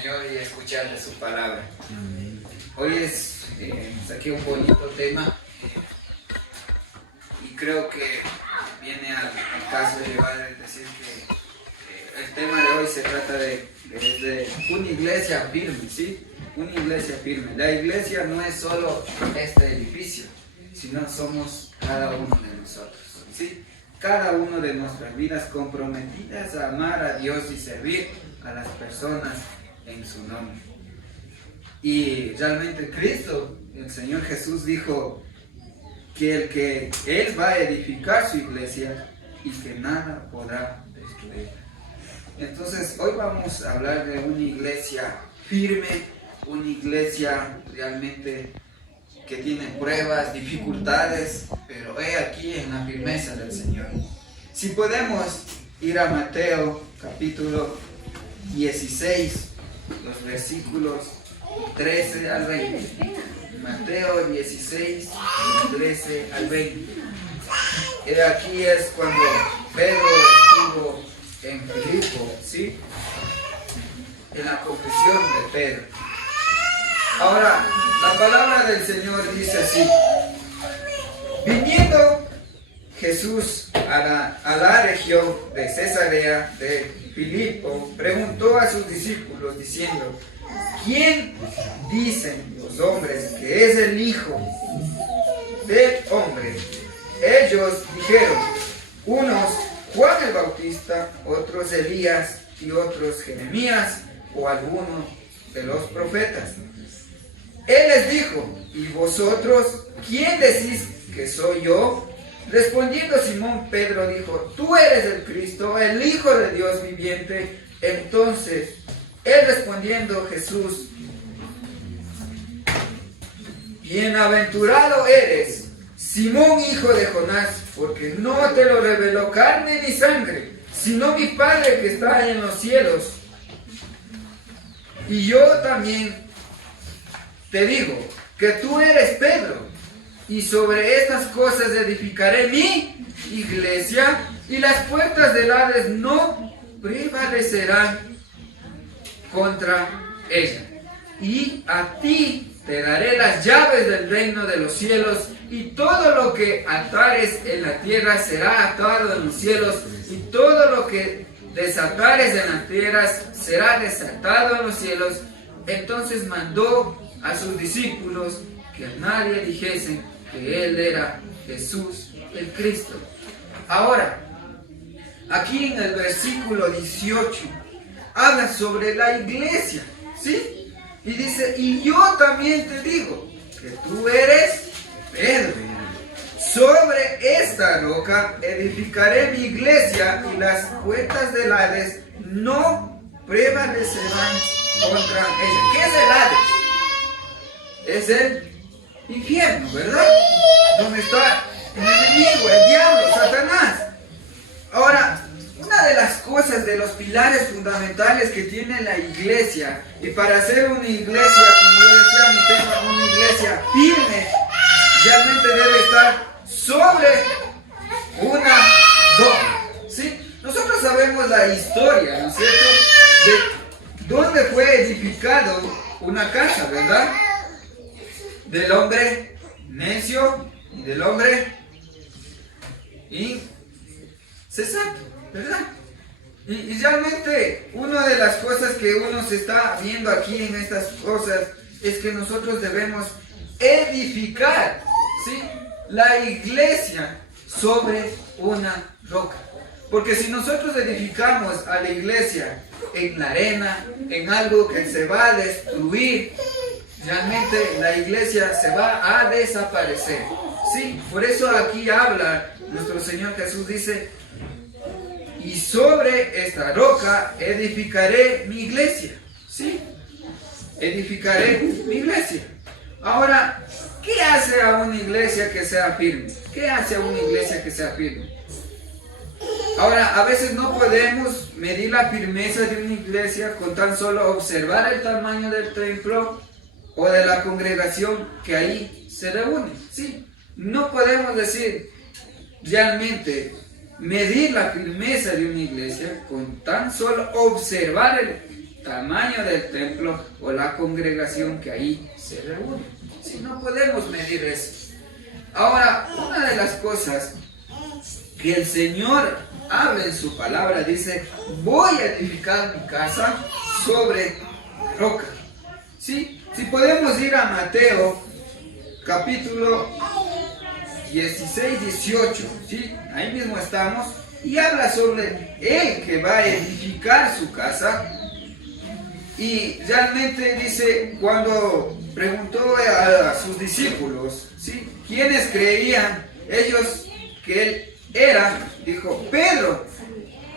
Señor y escuchar de su palabra. Hoy saqué un bonito tema y creo que viene al caso de llevar a decir que el tema de hoy se trata de una iglesia firme, ¿sí? Una iglesia firme. La iglesia no es solo este edificio, sino somos cada uno de nosotros, ¿sí? Cada uno de nuestras vidas comprometidas a amar a Dios y servir a las personas en su nombre. Y realmente Cristo, el Señor Jesús, dijo que Él va a edificar su iglesia y que nada podrá destruir. Entonces hoy vamos a hablar de una iglesia firme, una iglesia realmente que tiene pruebas, dificultades, pero he aquí en la firmeza del Señor. Si podemos ir a Mateo capítulo 16, los versículos 13 al 20. Mateo 16, 13 al 20. Aquí es cuando Pedro estuvo en Filipo, ¿sí? En la confesión de Pedro. Ahora, la palabra del Señor dice así: viniendo Jesús a la región de Cesarea de Filipo, preguntó a sus discípulos diciendo: ¿quién dicen los hombres que es el Hijo del Hombre? Ellos dijeron: unos Juan el Bautista, otros Elías y otros Jeremías o alguno de los profetas. Él les dijo: ¿y vosotros quién decís que soy yo? Respondiendo Simón Pedro dijo: tú eres el Cristo, el Hijo de Dios viviente. Entonces él respondiendo Jesús: bienaventurado eres, Simón hijo de Jonás, porque no te lo reveló carne ni sangre, sino mi Padre que está en los cielos. Y yo también te digo que tú eres Pedro, y sobre estas cosas edificaré mi iglesia, y las puertas del Hades no prevalecerán contra ella. Y a ti te daré las llaves del reino de los cielos, y todo lo que atares en la tierra será atado en los cielos, y todo lo que desatares en las tierras será desatado en los cielos. Entonces mandó a sus discípulos que a nadie dijesen que él era Jesús el Cristo. Ahora, aquí en el versículo 18 habla sobre la iglesia, ¿sí? Y dice: y yo también te digo que tú eres Pedro. Sobre esta roca edificaré mi iglesia, y las puertas del Hades no prevalecerán contra ella. ¿Qué es el Hades? Es el infierno, ¿verdad? Donde está el enemigo, el diablo, Satanás. Ahora, una de las cosas, de los pilares fundamentales que tiene la iglesia, y para ser una iglesia, como yo decía mi tema, una iglesia firme, realmente debe estar sobre una roca, ¿sí? Nosotros sabemos la historia, ¿no es cierto?, de dónde fue edificado una casa, ¿verdad? Del hombre necio y del hombre insensato, ¿verdad? Y realmente una de las cosas que uno se está viendo aquí en estas cosas es que nosotros debemos edificar, ¿sí?, la iglesia sobre una roca. Porque si nosotros edificamos a la iglesia en la arena, en algo que se va a destruir, realmente la iglesia se va a desaparecer, ¿sí? Por eso aquí habla nuestro Señor Jesús, dice: y sobre esta roca edificaré mi iglesia, ¿sí? Edificaré mi iglesia. Ahora, ¿qué hace a una iglesia que sea firme? ¿Qué hace a una iglesia que sea firme? Ahora, a veces no podemos medir la firmeza de una iglesia con tan solo observar el tamaño del templo o de la congregación que ahí se reúne, ¿sí? No podemos decir realmente medir la firmeza de una iglesia con tan solo observar tamaño del templo o la congregación que ahí se reúne. Si no podemos medir eso. Ahora, una de las cosas que el Señor habla en su palabra, dice, voy a edificar mi casa sobre la roca. ¿Sí? Si podemos ir a Mateo capítulo 16, 18, ¿sí? Ahí mismo estamos, y habla sobre él que va a edificar su casa. Y realmente dice, cuando preguntó a sus discípulos, ¿sí?, ¿quiénes creían ellos que él era? Dijo, Pedro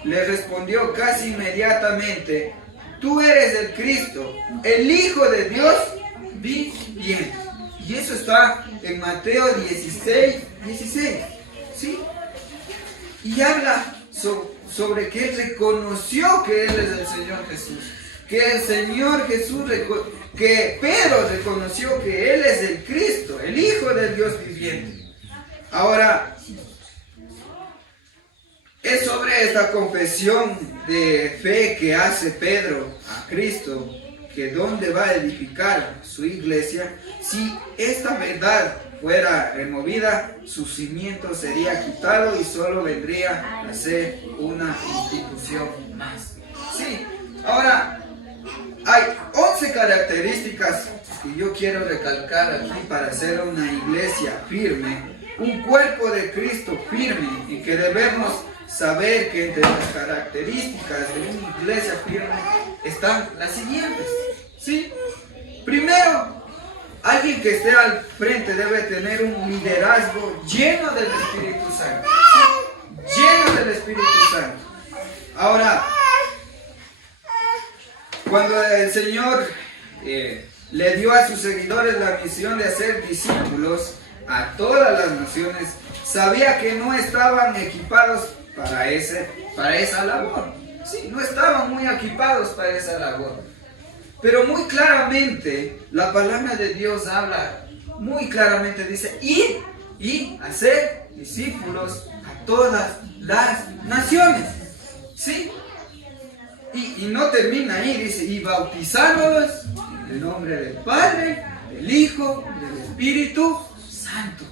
le respondió casi inmediatamente, tú eres el Cristo, el Hijo de Dios viviente. Y eso está en Mateo 16, 16, ¿sí? Y habla sobre que él reconoció que él es el Señor Jesús. Que el Señor Jesús, que Pedro reconoció que él es el Cristo, el Hijo del Dios viviente. Ahora, es sobre esta confesión de fe que hace Pedro a Cristo, que dónde va a edificar su iglesia. Si esta verdad fuera removida, su cimiento sería quitado y solo vendría a ser una institución más. Sí, ahora hay 11 características que yo quiero recalcar aquí para hacer una iglesia firme, un cuerpo de Cristo firme, y que debemos saber que entre las características de una iglesia firme están las siguientes, ¿sí? Primero, alguien que esté al frente debe tener un liderazgo lleno del Espíritu Santo, ¿sí? Lleno del Espíritu Santo. Ahora, cuando el Señor le dio a sus seguidores la misión de hacer discípulos a todas las naciones, sabía que no estaban equipados para esa labor. Sí, no estaban muy equipados para esa labor. Pero muy claramente, la palabra de Dios habla, muy claramente dice, ir y hacer discípulos a todas las naciones. ¿Sí? Y no termina ahí, dice, y bautizándolos en el nombre del Padre, del Hijo, del Espíritu Santo.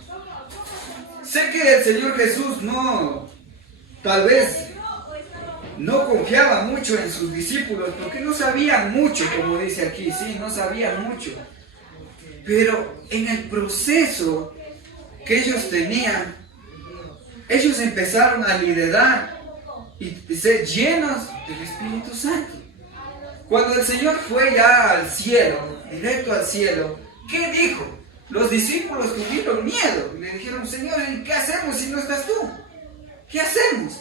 Sé que el Señor Jesús tal vez no confiaba mucho en sus discípulos, porque no sabían mucho, como dice aquí, sí, no sabían mucho. Pero en el proceso que ellos tenían, ellos empezaron a liderar y ser llenos del Espíritu Santo. Cuando el Señor fue ya al cielo, directo al cielo, ¿qué dijo? Los discípulos tuvieron miedo. Le dijeron, Señor, ¿qué hacemos si no estás tú? ¿Qué hacemos?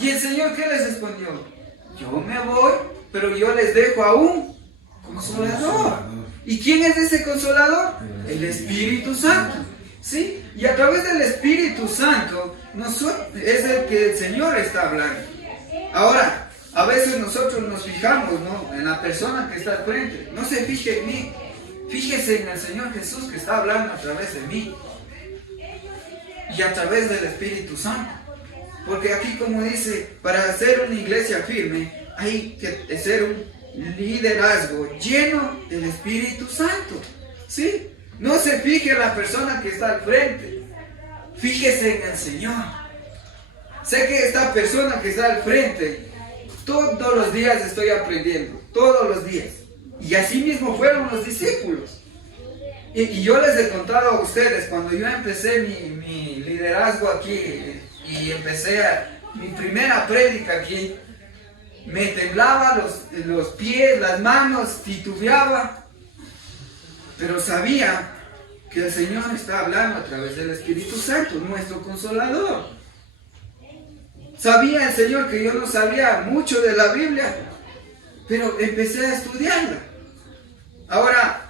Y el Señor, ¿qué les respondió? Yo me voy, pero yo les dejo a un consolador. ¿Y quién es ese consolador? El Espíritu Santo. ¿Sí? Y a través del Espíritu Santo es el que el Señor está hablando. Ahora, a veces nosotros nos fijamos, ¿no?, en la persona que está al frente. No se fije en mí, fíjese en el Señor Jesús que está hablando a través de mí y a través del Espíritu Santo. Porque aquí, como dice, para hacer una iglesia firme hay que ser un liderazgo lleno del Espíritu Santo. ¿Sí? No se fije en la persona que está al frente, fíjese en el Señor. Sé que esta persona que está al frente, todos los días estoy aprendiendo, todos los días. Y así mismo fueron los discípulos. Y yo les he contado a ustedes, cuando yo empecé mi liderazgo aquí y empecé mi primera prédica aquí, me temblaba los pies, las manos, titubeaba. Pero sabía que el Señor está hablando a través del Espíritu Santo, nuestro consolador. Sabía el Señor que yo no sabía mucho de la Biblia, pero empecé a estudiarla. Ahora,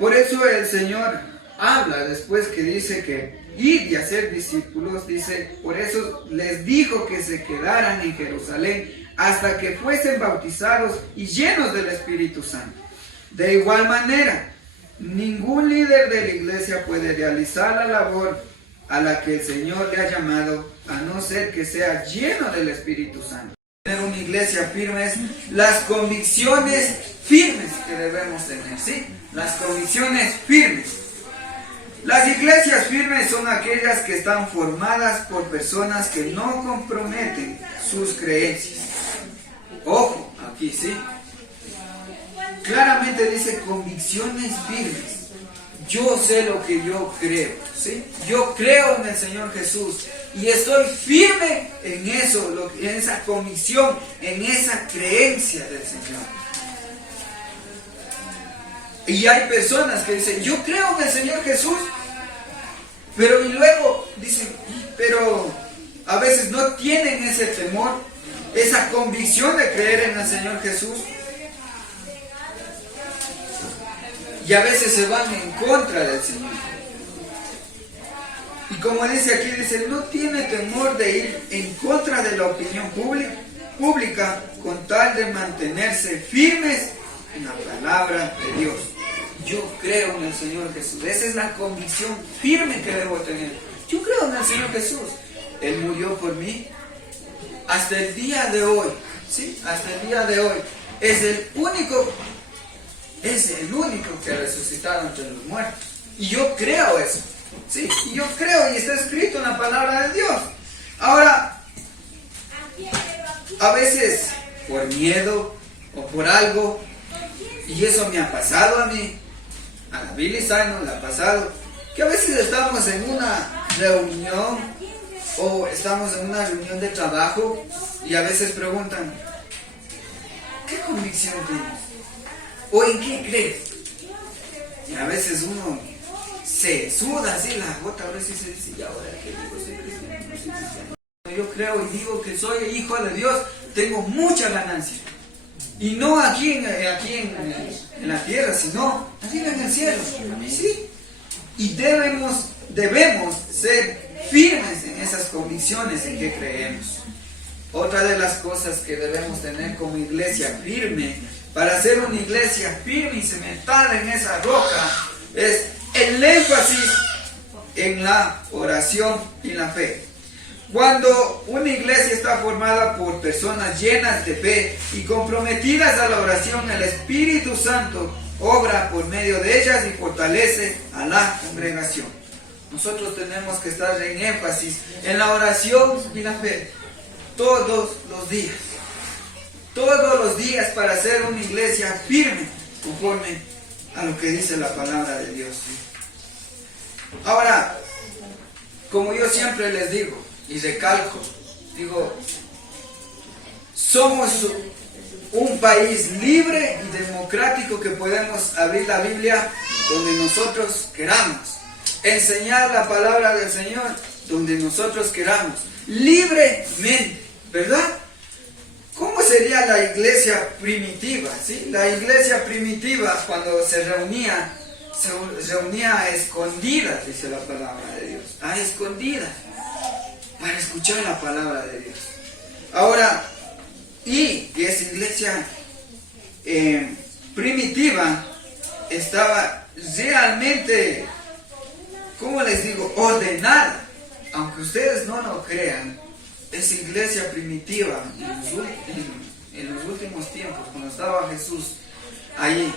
por eso el Señor habla después que dice que ir y hacer discípulos, dice, por eso les dijo que se quedaran en Jerusalén hasta que fuesen bautizados y llenos del Espíritu Santo. De igual manera, ningún líder de la iglesia puede realizar la labor a la que el Señor le ha llamado, a no ser que sea lleno del Espíritu Santo. Tener una iglesia firme es las convicciones firmes que debemos tener, ¿sí? Las convicciones firmes. Las iglesias firmes son aquellas que están formadas por personas que no comprometen sus creencias. Ojo, aquí, ¿sí? Claramente dice convicciones firmes. Yo sé lo que yo creo, ¿sí? Yo creo en el Señor Jesús y estoy firme en eso, en esa convicción, en esa creencia del Señor. Y hay personas que dicen, yo creo en el Señor Jesús, pero y luego dicen, pero a veces no tienen ese temor, esa convicción de creer en el Señor Jesús. Y a veces se van en contra del Señor. Y como dice aquí, dice, no tiene temor de ir en contra de la opinión pública con tal de mantenerse firmes en la palabra de Dios. Yo creo en el Señor Jesús. Esa es la convicción firme que debo tener. Yo creo en el Señor Jesús. Él murió por mí. Hasta el día de hoy, ¿sí? Hasta el día de hoy, es el único que resucitaron entre los muertos. Y yo creo eso. Sí, y yo creo y está escrito en la palabra de Dios. Ahora, a veces por miedo o por algo, y eso me ha pasado a mí, a la Billy Simon le ha pasado, que a veces estamos en una reunión o estamos en una reunión de trabajo y a veces preguntan, ¿qué convicción tienes? ¿O en qué crees? Y a veces uno se suda así la gota, a veces se dice, ¿y ahora qué digo? ¿Soy cristiano? ¿No soy cristiano? Yo creo y digo que soy hijo de Dios, tengo mucha ganancia. Y no aquí en la tierra, sino arriba en el cielo. ¿Sí? Y debemos ser firmes en esas convicciones en que creemos. Otra de las cosas que debemos tener como iglesia firme, para ser una iglesia firme y cementada en esa roca, es el énfasis en la oración y la fe. Cuando una iglesia está formada por personas llenas de fe y comprometidas a la oración, el Espíritu Santo obra por medio de ellas y fortalece a la congregación. Nosotros tenemos que estar en énfasis en la oración y la fe todos los días. Todos los días para ser una iglesia firme conforme a lo que dice la palabra de Dios. Ahora, como yo siempre les digo y recalco, digo, somos un país libre y democrático que podemos abrir la Biblia donde nosotros queramos, enseñar la palabra del Señor donde nosotros queramos, libremente, ¿verdad? ¿Cómo sería la iglesia primitiva? ¿Sí? La iglesia primitiva cuando se reunía a escondidas, dice la palabra de Dios, a escondidas, para escuchar la palabra de Dios. Ahora, y esa iglesia primitiva estaba realmente, ¿cómo les digo?, ordenada. Aunque ustedes no lo crean, esa iglesia primitiva en los últimos tiempos, cuando estaba Jesús ahí,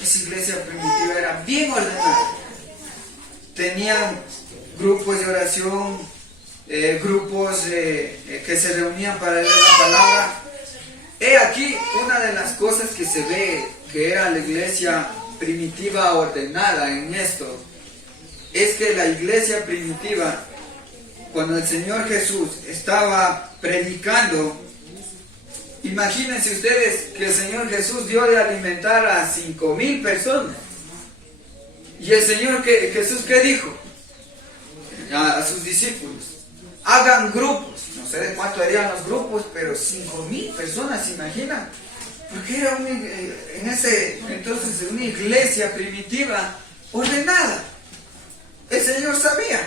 esa iglesia primitiva era bien ordenada. Tenían grupos de oración, grupos que se reunían para leer la palabra. He aquí una de las cosas que se ve que era la iglesia primitiva ordenada en esto, es que la iglesia primitiva, cuando el Señor Jesús estaba predicando, imagínense ustedes que el Señor Jesús dio de alimentar a 5,000 personas. Y el Señor Jesús, ¿qué dijo? A sus discípulos, hagan grupos. No sé de cuánto harían los grupos, pero 5,000 personas, ¿se imaginan? Porque era entonces una iglesia primitiva ordenada. El Señor sabía.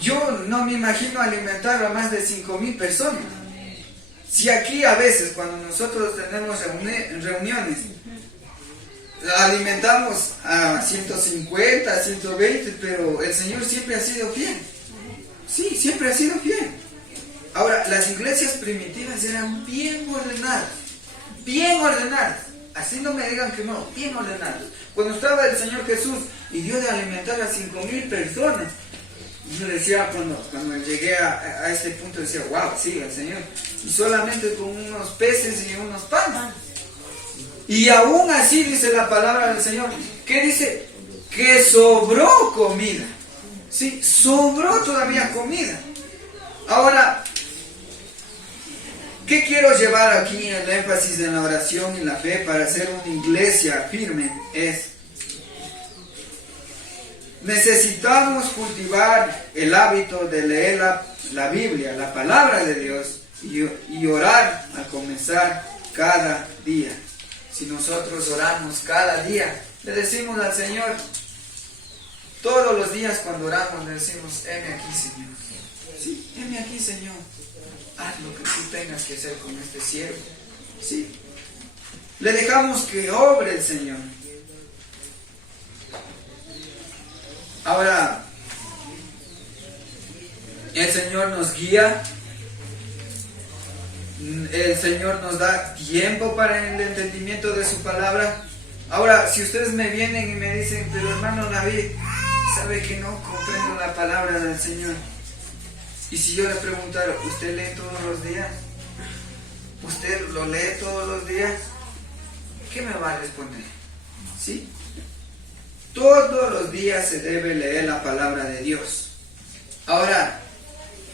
Yo no me imagino alimentar a más de 5,000 personas. Si aquí a veces cuando nosotros tenemos reuniones, alimentamos a 150, 120, pero el Señor siempre ha sido fiel. Sí, siempre ha sido fiel. Ahora, las iglesias primitivas eran bien ordenadas, bien ordenadas. Así no me digan que no, bien ordenadas. Cuando estaba el Señor Jesús y dio de alimentar a 5,000 personas, yo decía, cuando llegué a este punto, decía, wow, sí, el Señor. Y solamente con unos peces y unos panes. Y aún así dice la palabra del Señor, que dice que sobró comida. Sí, sobró todavía comida. Ahora, ¿qué quiero llevar aquí el énfasis en la oración y la fe para ser una iglesia firme? Necesitamos cultivar el hábito de leer la Biblia, la palabra de Dios, y orar al comenzar cada día. Si nosotros oramos cada día, le decimos al Señor, todos los días cuando oramos le decimos, heme aquí, Señor. Sí, heme aquí, Señor. Haz lo que tú tengas que hacer con este siervo. Sí. Le dejamos que obre el Señor. Ahora, el Señor nos guía. El Señor nos da tiempo para el entendimiento de su palabra. Ahora, si ustedes me vienen y me dicen, pero hermano David, sabe que no comprendo la palabra del Señor. Y si yo le preguntara, ¿usted lee todos los días? ¿Usted lo lee todos los días? ¿Qué me va a responder? ¿Sí? Todos los días se debe leer la palabra de Dios. Ahora,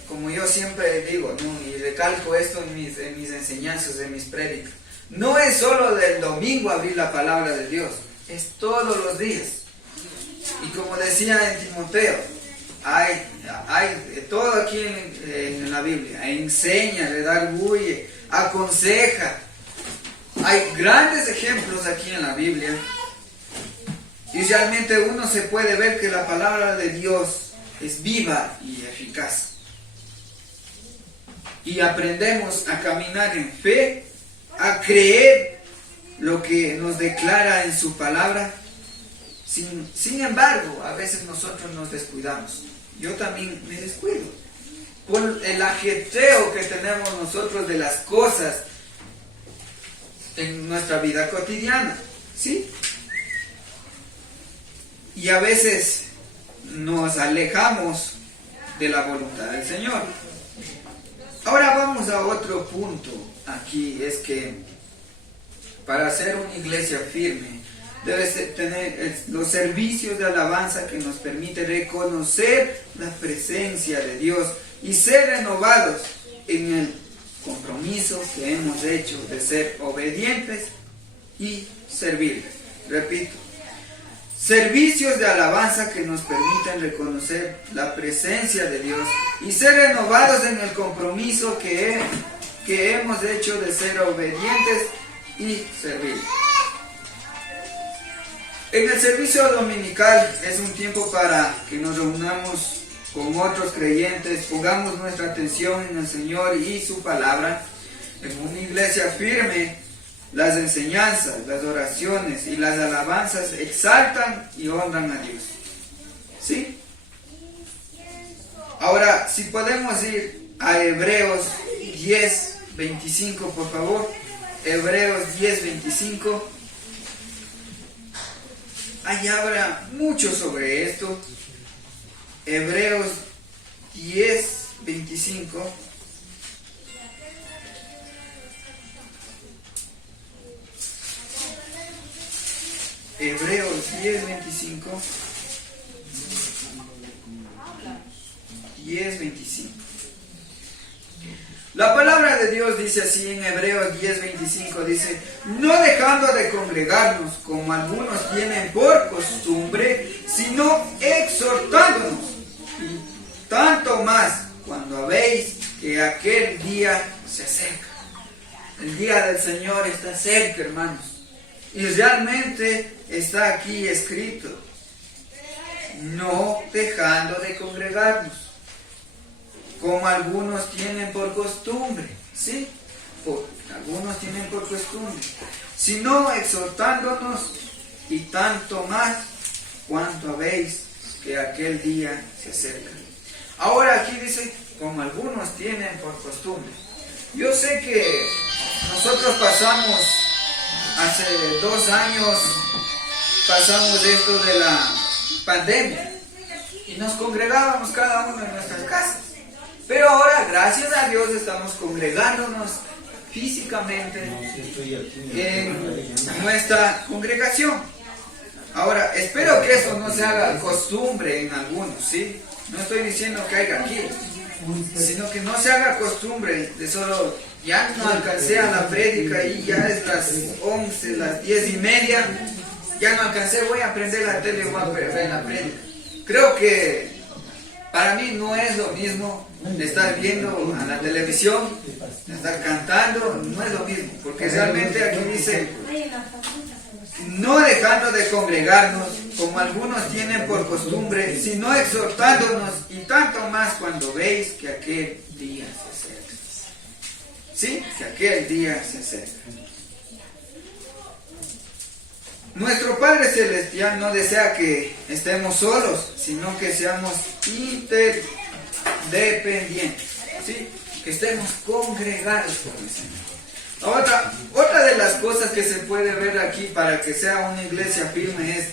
como yo siempre digo, ¿no? Y recalco esto en mis enseñanzas, en mis prédicas, no es solo del domingo abrir la palabra de Dios, es todos los días. Y como decía en Timoteo, hay todo aquí en la Biblia, enseña, redarguye, aconseja. Hay grandes ejemplos aquí en la Biblia. Y realmente uno se puede ver que la palabra de Dios es viva y eficaz. Y aprendemos a caminar en fe, a creer lo que nos declara en su palabra. Sin embargo, a veces nosotros nos descuidamos. Yo también me descuido. Por el ajetreo que tenemos nosotros de las cosas en nuestra vida cotidiana. ¿Sí? Y a veces nos alejamos de la voluntad del Señor. Ahora vamos a otro punto aquí, es que para ser una iglesia firme debes tener los servicios de alabanza que nos permite reconocer la presencia de Dios y ser renovados en el compromiso que hemos hecho de ser obedientes y servir. Repito, servicios de alabanza que nos permiten reconocer la presencia de Dios y ser renovados en el compromiso que hemos hecho de ser obedientes y servir. En el servicio dominical es un tiempo para que nos reunamos con otros creyentes, pongamos nuestra atención en el Señor y su palabra. En una iglesia firme, las enseñanzas, las oraciones y las alabanzas exaltan y honran a Dios. ¿Sí? Ahora, si podemos ir a Hebreos 10:25, por favor. Hebreos 10:25. Ahí habla mucho sobre esto. Hebreos 10:25. Hebreos 10:25. 10:25. La palabra de Dios dice así en Hebreos 10:25, dice, no dejando de congregarnos como algunos tienen por costumbre, sino exhortándonos, y tanto más cuando veis que aquel día se acerca. El día del Señor está cerca, hermanos, y realmente está aquí escrito, no dejando de congregarnos como algunos tienen por costumbre, ¿sí? Algunos tienen por costumbre, sino exhortándonos, y tanto más cuanto veis que aquel día se acerca. Ahora aquí dice, como algunos tienen por costumbre. Yo sé que nosotros pasamos, hace 2 años, pasamos esto de la pandemia y nos congregábamos cada uno en nuestras casas. Pero ahora, gracias a Dios, estamos congregándonos físicamente en nuestra congregación. Ahora, espero que eso no se haga costumbre en algunos, ¿sí? No estoy diciendo que haya aquí, sino que no se haga costumbre de solo, ya no alcancé a la prédica y ya es las 11, las 10:30, ya no alcancé, voy a prender la tele y voy a ver la prédica. Creo que para mí no es lo mismo de estar viendo a la televisión, de estar cantando, no es lo mismo, porque realmente aquí dice, no dejando de congregarnos, como algunos tienen por costumbre, sino exhortándonos, y tanto más cuando veis que aquel día se acerca. ¿Sí? Que aquel día se acerca. Nuestro Padre Celestial no desea que estemos solos, sino que seamos interdependientes, ¿sí? Que estemos congregados con el Señor. Otra de las cosas que se puede ver aquí para que sea una iglesia firme es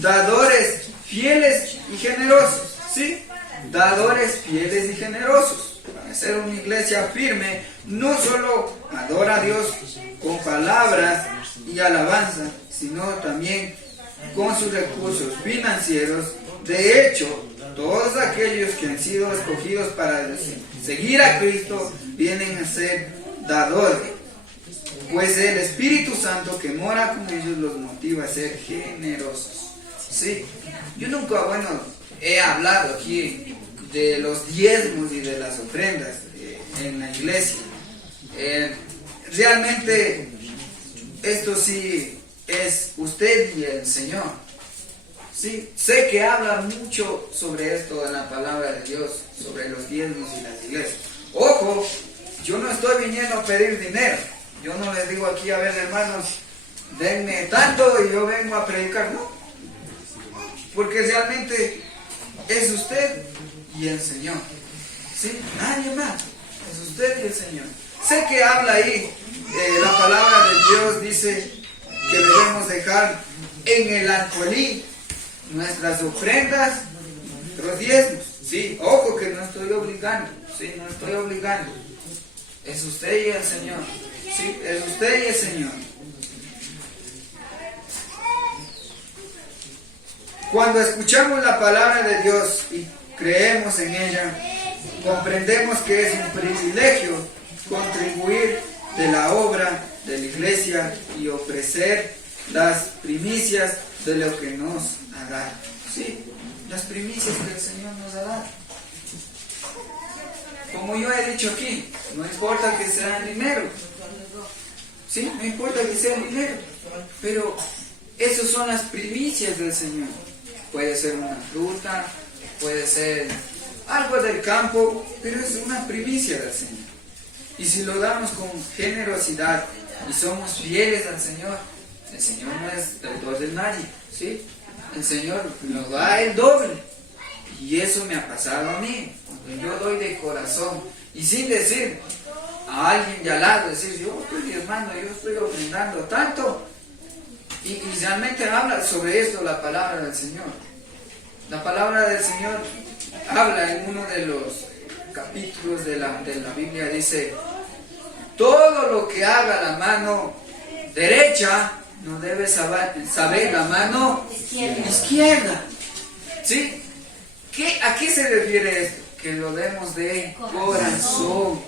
dadores fieles y generosos, ¿sí? Dadores fieles y generosos. Para ser una iglesia firme, no solo adora a Dios con palabras y alabanza, sino también con sus recursos financieros. De hecho, todos aquellos que han sido escogidos para seguir a Cristo vienen a ser dadores, pues el Espíritu Santo que mora con ellos los motiva a ser generosos. Sí, yo nunca, he hablado aquí de los diezmos y de las ofrendas en la iglesia. Realmente esto sí es usted y el Señor. Sí, sé que habla mucho sobre esto en la palabra de Dios, sobre los diezmos y las iglesias. Ojo, yo no estoy viniendo a pedir dinero. Yo no les digo aquí, a ver, hermanos, denme tanto y yo vengo a predicar, no. Porque realmente es usted y el Señor. ¿Sí? Nadie más. Es usted y el Señor. Sé que habla ahí, la palabra de Dios dice que debemos dejar en el alfolí nuestras ofrendas, nuestros diezmos. Sí, ojo que no estoy obligando. Sí, no estoy obligando. Es usted y el Señor. Sí, es usted y el Señor. Cuando escuchamos la palabra de Dios y creemos en ella, comprendemos que es un privilegio contribuir de la obra de la iglesia y ofrecer las primicias de lo que nos ha dado. Sí, las primicias que el Señor nos ha dado. Como yo he dicho aquí, no importa que sea dinero. Sí, no importa que sea dinero. Pero esas son las primicias del Señor. Puede ser una fruta, puede ser algo del campo, pero es una primicia del Señor. Y si lo damos con generosidad y somos fieles al Señor, el Señor no es deudor de nadie, ¿sí? El Señor nos da el doble. Y eso me ha pasado a mí, cuando yo doy de corazón y sin decir a alguien de al lado, decir, yo estoy diezmando, yo estoy ofrendando tanto. Y realmente habla sobre esto la palabra del Señor. La palabra del Señor habla en uno de los capítulos de la Biblia, dice, todo lo que haga la mano derecha, no debe saber la mano izquierda. ¿Sí? ¿A qué se refiere esto? Que lo demos de corazón.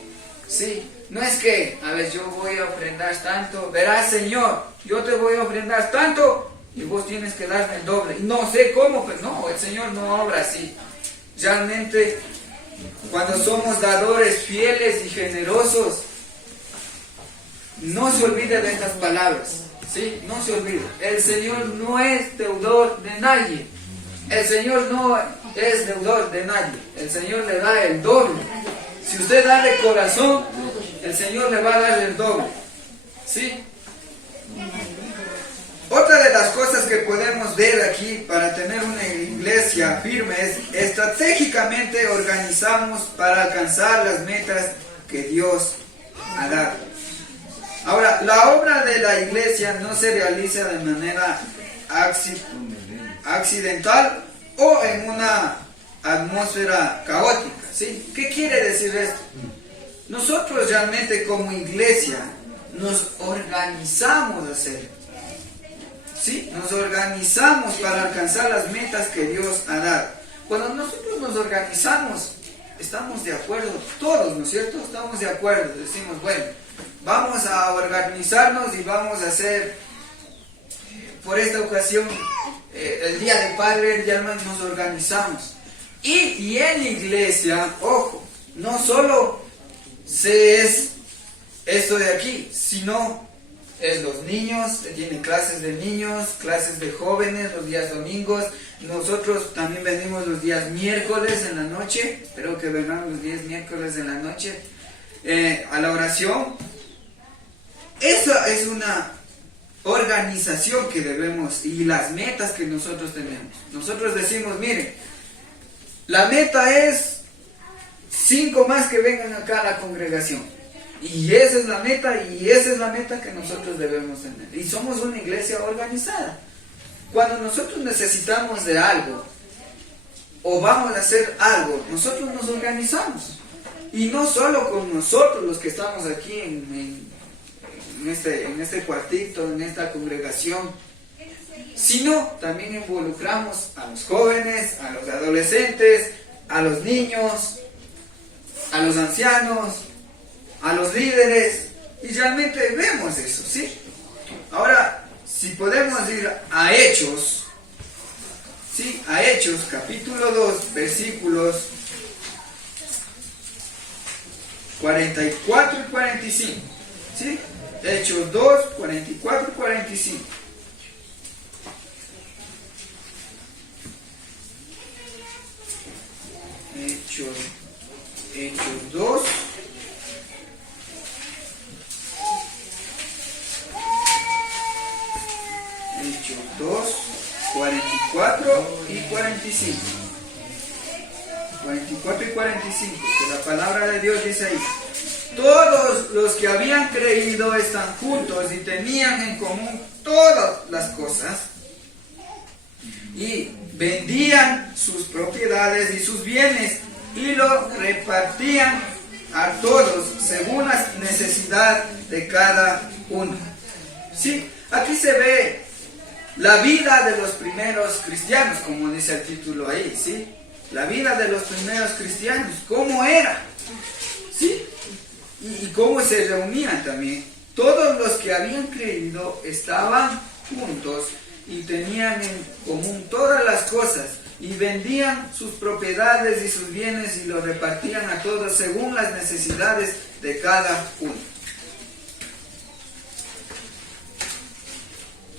¿Sí? No es que, a ver, yo voy a ofrendar tanto, verás, Señor, yo te voy a ofrendar tanto y vos tienes que darme el doble. No sé cómo, pero no, el Señor no obra así. Realmente, cuando somos dadores fieles y generosos, no se olvide de estas palabras. ¿Sí? No se olvide. El Señor no es deudor de nadie. El Señor no es deudor de nadie. El Señor le da el doble. Si usted da de corazón, el Señor le va a dar el doble. ¿Sí? Otra de las cosas que podemos ver aquí para tener una iglesia firme es estratégicamente organizamos para alcanzar las metas que Dios ha dado. Ahora, la obra de la iglesia no se realiza de manera accidental o en una atmósfera caótica, ¿sí? ¿Qué quiere decir esto? Nosotros realmente como iglesia nos organizamos a hacer, ¿sí? Nos organizamos para alcanzar las metas que Dios ha dado. Cuando nosotros nos organizamos, estamos de acuerdo, todos, ¿no es cierto? Estamos de acuerdo, decimos, bueno, vamos a organizarnos y vamos a hacer, por esta ocasión, el Día del Padre, el Día del Madre, nos organizamos. Y en la iglesia, ojo, no solo es esto de aquí, sino es los niños, tienen clases de niños, clases de jóvenes los días domingos. Nosotros también venimos los días miércoles en la noche, espero que vengan los días miércoles en la noche a la oración. Esa es una organización que debemos y las metas que nosotros tenemos. Nosotros decimos, miren, la meta es 5 más que vengan acá a la congregación. Y esa es la meta, y esa es la meta que nosotros debemos tener. Y somos una iglesia organizada. Cuando nosotros necesitamos de algo, o vamos a hacer algo, nosotros nos organizamos. Y no solo con nosotros los que estamos aquí en este cuartito, en esta congregación, sino también involucramos a los jóvenes, a los adolescentes, a los niños, a los ancianos, a los líderes, y realmente vemos eso, ¿sí? Ahora, si podemos ir a Hechos, ¿sí? A Hechos, capítulo 2, versículos 44 y 45, ¿sí? Hechos 2, 44 y 45. Hechos 2. Hechos 2, 44 y 45. 44 y 45, que la palabra de Dios dice ahí: todos los que habían creído están juntos y tenían en común todas las cosas, y vendían sus propiedades y sus bienes y lo repartían a todos según la necesidad de cada uno. ¿Sí? Aquí se ve la vida de los primeros cristianos, como dice el título ahí, ¿sí? La vida de los primeros cristianos, ¿cómo era? ¿Sí? Y cómo se reunían también. Todos los que habían creído estaban juntos y tenían en común todas las cosas, y vendían sus propiedades y sus bienes y los repartían a todos según las necesidades de cada uno.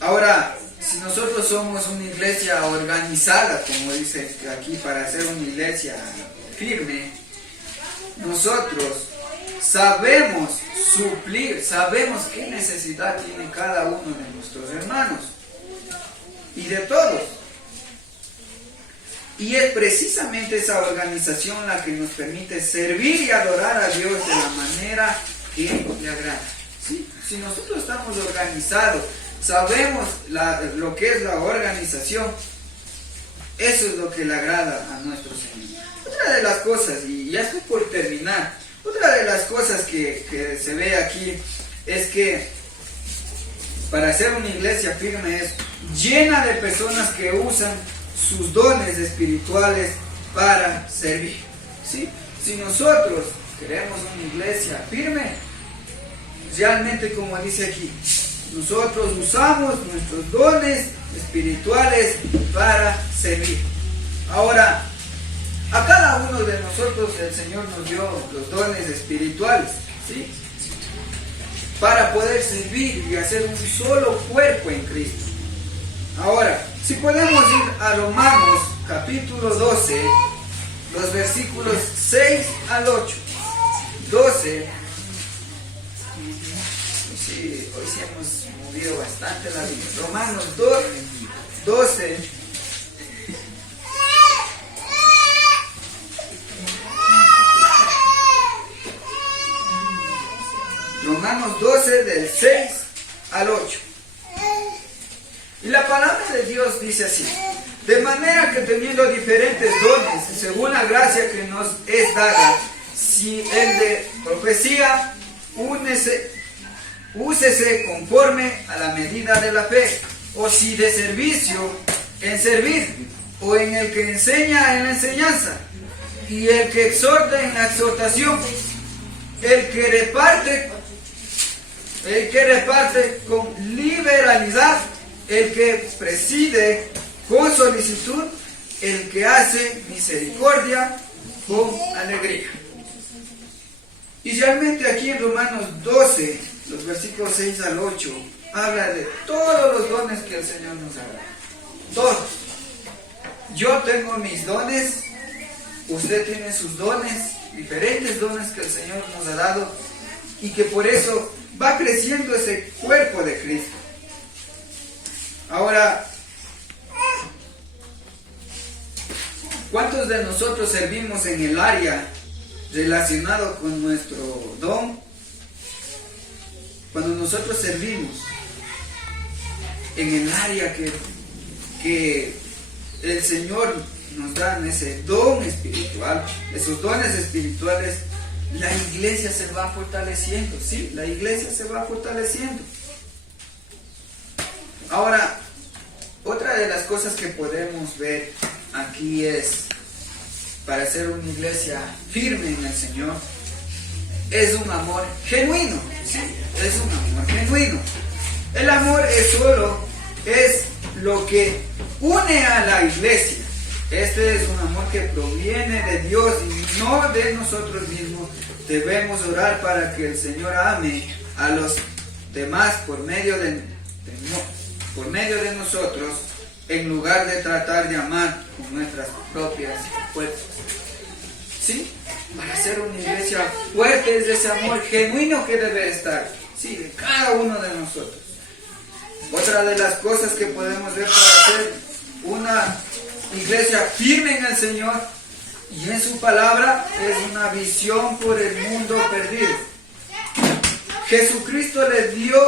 Ahora, si nosotros somos una iglesia organizada, como dice aquí, para ser una iglesia firme, nosotros sabemos suplir, sabemos qué necesidad tiene cada uno de nuestros hermanos y de todos. Y es precisamente esa organización la que nos permite servir y adorar a Dios de la manera que le agrada. ¿Sí? Si nosotros estamos organizados, sabemos lo que es la organización, eso es lo que le agrada a nuestro Señor. Otra de las cosas, y ya estoy por terminar, otra de las cosas que se ve aquí es que para ser una iglesia firme es llena de personas que usan sus dones espirituales para servir. ¿Sí? Si nosotros queremos una iglesia firme, realmente, como dice aquí, nosotros usamos nuestros dones espirituales para servir. Ahora, a cada uno de nosotros el Señor nos dio los dones espirituales, ¿sí? Para poder servir y hacer un solo cuerpo en Cristo. Ahora, si podemos ir a Romanos capítulo 12, los versículos 6 al 8. 12. Sí, hoy sí hemos movido bastante la vida. Romanos 2, 12. Romanos 12 del 6 al 8. Y la palabra de Dios dice así: de manera que teniendo diferentes dones, según la gracia que nos es dada, si el de profecía, úsese conforme a la medida de la fe, o si de servicio, en servir, o en el que enseña, en la enseñanza, y el que exhorta, en la exhortación, el que reparte con liberalidad, el que preside con solicitud, el que hace misericordia con alegría. Y realmente aquí en Romanos 12, los versículos 6 al 8, habla de todos los dones que el Señor nos ha dado. Todos. Yo tengo mis dones, usted tiene sus dones, diferentes dones que el Señor nos ha dado, y que por eso va creciendo ese cuerpo de Cristo. Ahora, ¿cuántos de nosotros servimos en el área relacionado con nuestro don? Cuando nosotros servimos en el área que el Señor nos da ese don espiritual, esos dones espirituales, la iglesia se va fortaleciendo, sí, la iglesia se va fortaleciendo. Ahora, otra de las cosas que podemos ver aquí es, para ser una iglesia firme en el Señor, es un amor genuino, sí, es un amor genuino. El amor es lo que une a la iglesia. Este es un amor que proviene de Dios y no de nosotros mismos. Debemos orar para que el Señor ame a los demás por medio de nosotros, en lugar de tratar de amar con nuestras propias fuerzas. ¿Sí? Para ser una iglesia fuerte es ese amor genuino que debe estar, sí, de cada uno de nosotros. Otra de las cosas que podemos ver para ser una iglesia firme en el Señor y en su palabra es una visión por el mundo perdido. Jesucristo le dio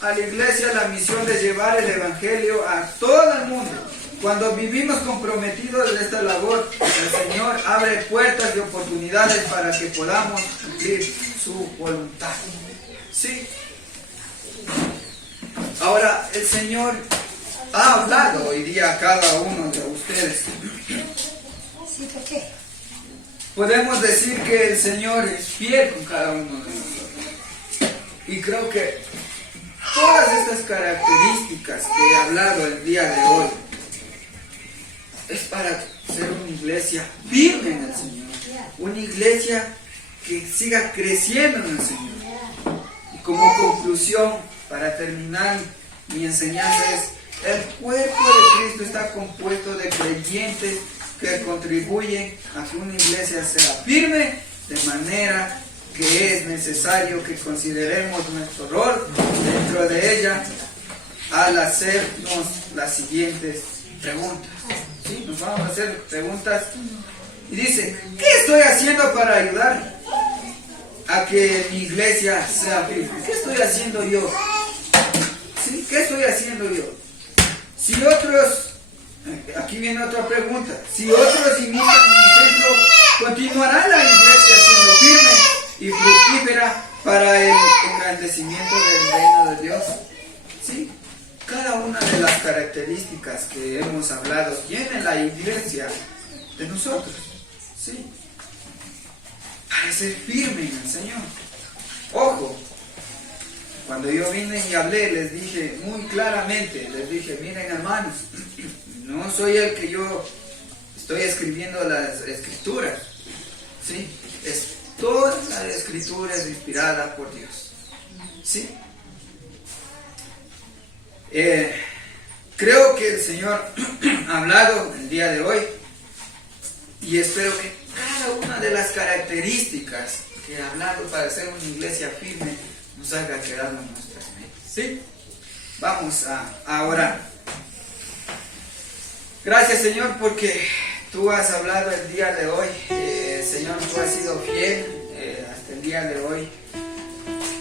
a la iglesia la misión de llevar el evangelio a todo el mundo. Cuando vivimos comprometidos en esta labor, el Señor abre puertas de oportunidades para que podamos cumplir su voluntad. ¿Sí? Ahora, el Señor ha hablado hoy día a cada uno de ustedes. Podemos decir que el Señor es fiel con cada uno de nosotros. Y creo que todas estas características que he hablado el día de hoy es para ser una iglesia firme en el Señor. Una iglesia que siga creciendo en el Señor. Y como conclusión, para terminar mi enseñanza es: el cuerpo de Cristo está compuesto de creyentes que contribuyen a que una iglesia sea firme, de manera que es necesario que consideremos nuestro rol dentro de ella al hacernos las siguientes preguntas. ¿Sí? Nos vamos a hacer preguntas y dice: ¿qué estoy haciendo para ayudar a que mi iglesia sea firme? ¿Qué estoy haciendo yo? ¿Sí? ¿Qué estoy haciendo yo? Si otros, aquí viene otra pregunta, si otros imitan mi ejemplo, ¿continuará la iglesia siendo firme y fructífera para el engrandecimiento del reino de Dios? ¿Sí? Cada una de las características que hemos hablado tiene la iglesia de nosotros. ¿Sí? Para ser firme en el Señor. Ojo, cuando yo vine y hablé, les dije muy claramente, les dije: miren, hermanos, no soy el que yo estoy escribiendo las escrituras, ¿sí? Toda la escritura es inspirada por Dios, ¿sí? Creo que el Señor ha hablado el día de hoy y espero que cada una de las características que he hablado para ser una iglesia firme nos haga quedar en nuestras mentes, ¿sí? Vamos a orar. Gracias, Señor, porque tú has hablado el día de hoy. Señor, tú has sido fiel hasta el día de hoy.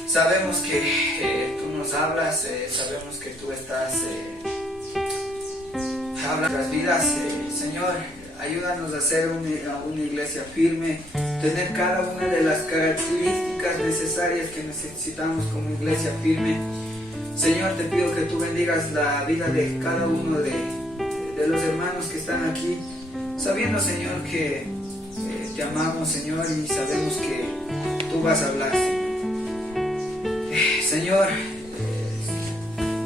Sabemos que tú nos hablas, sabemos que tú estás hablando de nuestras vidas. Señor, ayúdanos a ser una iglesia firme, tener cada una de las características necesarias que necesitamos como iglesia firme. Señor, te pido que tú bendigas la vida de cada uno de los hermanos que están aquí, sabiendo, Señor, que te amamos, Señor, y sabemos que tú vas a hablar, Señor.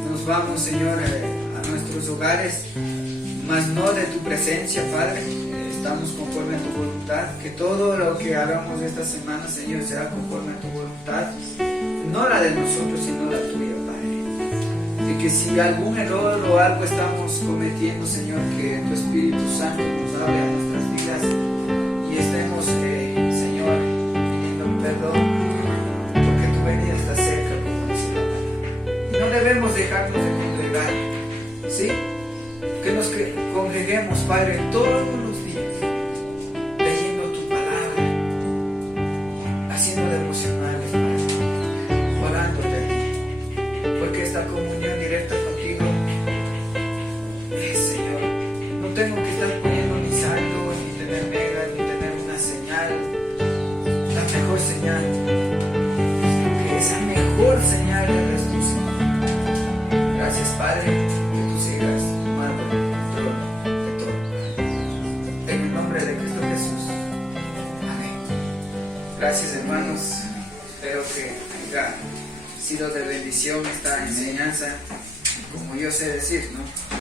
Nos vamos, Señor, a nuestros hogares, mas no de tu presencia, Padre. Estamos conforme a tu voluntad, que todo lo que hagamos esta semana, Señor, sea conforme a tu voluntad, no la de nosotros, sino la tuya, Padre. Y que si algún error o algo estamos cometiendo, Señor, que tu Espíritu Santo nos hable a nuestras vidas y estemos, Señor, pidiendo perdón, porque tu venida está cerca, como dice la palabra. Y no debemos dejarnos de congregar, ¿sí? Que nos congreguemos, Padre, todos los días, leyendo tu palabra, haciendo devocionales, Padre, orándote a ti, porque esta comunión directa contigo, Señor, no tengo que estar poniendo ni saldo, ni tener megas, ni tener una señal, la mejor señal, sino que esa mejor señal eres tú, Señor. Gracias, Padre, que tú sigas tomando el control de todo. En el nombre de Cristo Jesús. Amén. Gracias, hermanos. Espero que haya sido de bendición esta enseñanza, como yo sé decir, ¿no?